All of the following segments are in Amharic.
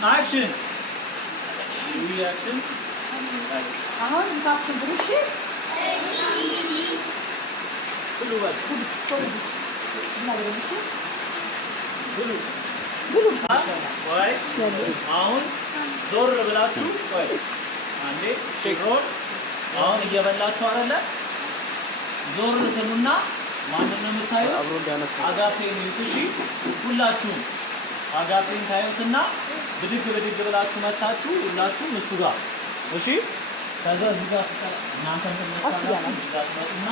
Action. Reaction. Aha, wystarczy bruszy? Blue. Blue. Why? Aun. Zor ብላችሁ ቆይ አንዴ ሼክሮል አሁን እየበላችሁ አይደለ ዞር ትሉና ማንን ነው የምታዩት አጋፔን ይጥሺ ሁላችሁም አጋፔን ታዩትና ብድግ ብላችሁ መታችሁ ሁላችሁም እሱ ጋር እሺ ከዛ እዚህ ጋር እናንተ ተነሳላችሁ ይስጣጡና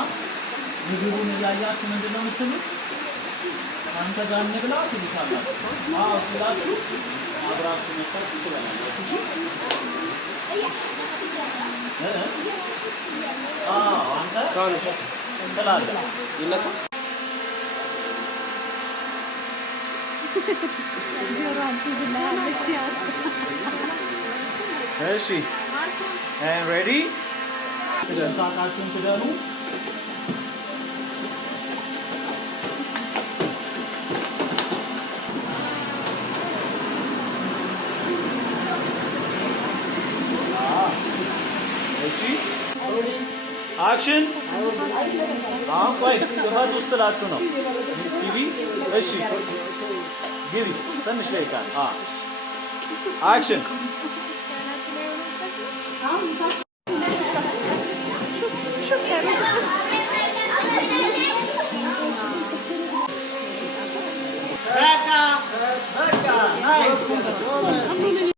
ምግቡን እያያችሁ ምንድነው የምትሉት አንተ ጋር እንብላ ትሉታላችሁ አዎ ስላችሁ አብራችሁ መጣችሁ ትበላላችሁ እሺ አንተ ትላለህ ይነሳ እሺ and ready ተሳካችሁን ትደሩ Action. Wait. Kafat ustalaችሁ ነው Miss Gibi እሺ Gibi ትንሽ ደቂቃ Action